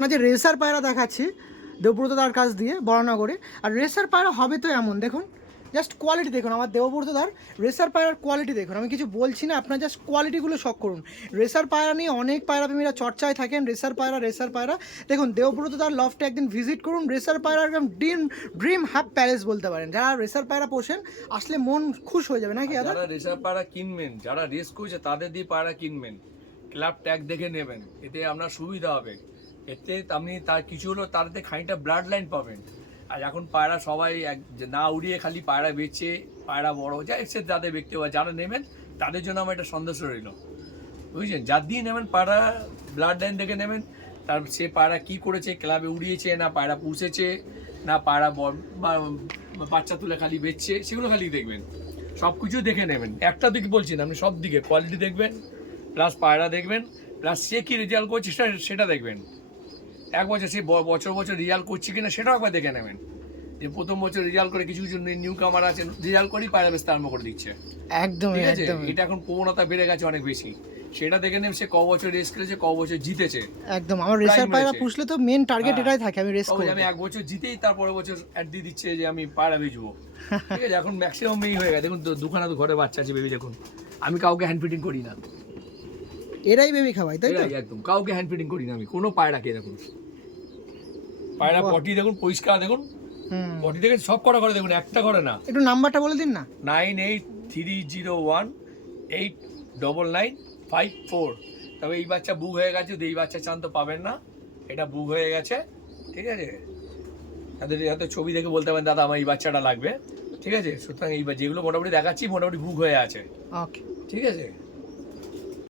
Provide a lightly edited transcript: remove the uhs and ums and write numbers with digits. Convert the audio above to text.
না যে রেসার পায়রা দেখাচ্ছি দেবব্রত দার কাছ দিয়ে বরানগরে, আর রেসার পায়রা হবে তো এমন, দেখুন জাস্ট কোয়ালিটি দেখুন, আমার দেবব্রত দার রেসার পায়রার কোয়ালিটি দেখুন। আমি কিছু বলছি না, আপনার জাস্ট কোয়ালিটিগুলো শখ করুন। রেসার পায়রা নিয়ে অনেক পায়রা প্রেমীরা চর্চায় থাকেন, রেসার পায়রা দেখুন দেবব্রত দার লফটে একদিন ভিজিট করুন। রেসার পায়রা একদম ড্রিম হাফ প্যালেস বলতে পারেন। যারা রেসার পায়রা পোষেন আসলে মন খুশ হয়ে যাবে নাকি? যারা রেসার পায়রা কিনবেন, যারা রেস করছে তাদের দিয়ে পায়রা কিনবেন, ক্লাব ট্যাগ দেখে নেবেন, এতে আপনার সুবিধা হবে। এতে আপনি তার কিছু হলো তাতে খানিকটা ব্লাড লাইন পাবেন। আর এখন পায়রা সবাই না উড়িয়ে খালি পায়রা বেচছে, পায়রা বড় যায় সে তাদের ব্যক্তি, যারা নেবেন তাদের জন্য আমার একটা সন্দেশ রইল, বুঝছেন? যার দিয়ে নেবেন পায়রা ব্লাড লাইন দেখে নেবেন। তার সে পায়রা কি করেছে, ক্লাবে উড়িয়েছে না পায়রা পুষেছে না পায়রা বাচ্চা তুলে খালি বেচছে, সেগুলো খালি দেখবেন। সব কিছু দেখে নেবেন, একটা দিকে বলছি না, আপনি সব দিকে কোয়ালিটি দেখবেন, প্লাস পায়রা দেখবেন, প্লাস সে কী রেজাল্ট করছে সেটা দেখবেন। এক বছর সে বছর রেজাল্ট করছে কিনা সেটাও একবার দেখে নেবেন। যে প্রথম বছর রেজাল্ট করে কিছু নিউ কামার আছেন, রেজাল্ট করেই পায়রা বেশ আরম্ভ করে দিচ্ছে। একদম ঠিক আছে, এটা এখন প্রবণতা বেড়ে গেছে অনেক বেশি। সেটা দেখে নেবেন সে ক বছর রেস করেছে, ক বছর জিতেছে। একদম, আমার রেসার পায়রা পুষলে তো মেন টার্গেট এটাই থাকে, আমি রেস করি। আমি এক বছর জিতেই তারপরে বছর অ্যাড দিয়ে দিচ্ছে যে আমি পায়রা বেচবো। ঠিক আছে, এখন ম্যাক্সিমাম মেয়ে হয়ে গেছে। দেখুন দুখানা তো ঘরে বাচ্চা আছে বেবি, দেখুন আমি কাউকে হ্যান্ড ফিডিং করি না, এরাই বেবি খাওয়াই, তাই তো? একদম কাউকে হ্যান্ড ফিডিং করি না আমি কোনো পায়রাকে। দেখুন পায়রা পটি দেখুন পরিষ্কার, দেখুন পটি দেখে সব কটা ঘরে দেখুন, একটা ঘরে না। একটু নাম্বারটা বলে দিন না। 9830189954। তবে এই বাচ্চা বুক হয়ে গেছে, এই বাচ্চা চান তো পাবেন না, এটা বুক হয়ে গেছে। ঠিক আছে, তাদের হয়তো ছবি দেখে বলতে পারেন দাদা আমার এই বাচ্চাটা লাগবে। ঠিক আছে, সুতরাং এই যেগুলো মোটামুটি দেখাচ্ছি মোটামুটি বুক হয়ে আছে। ওকে, ঠিক আছে।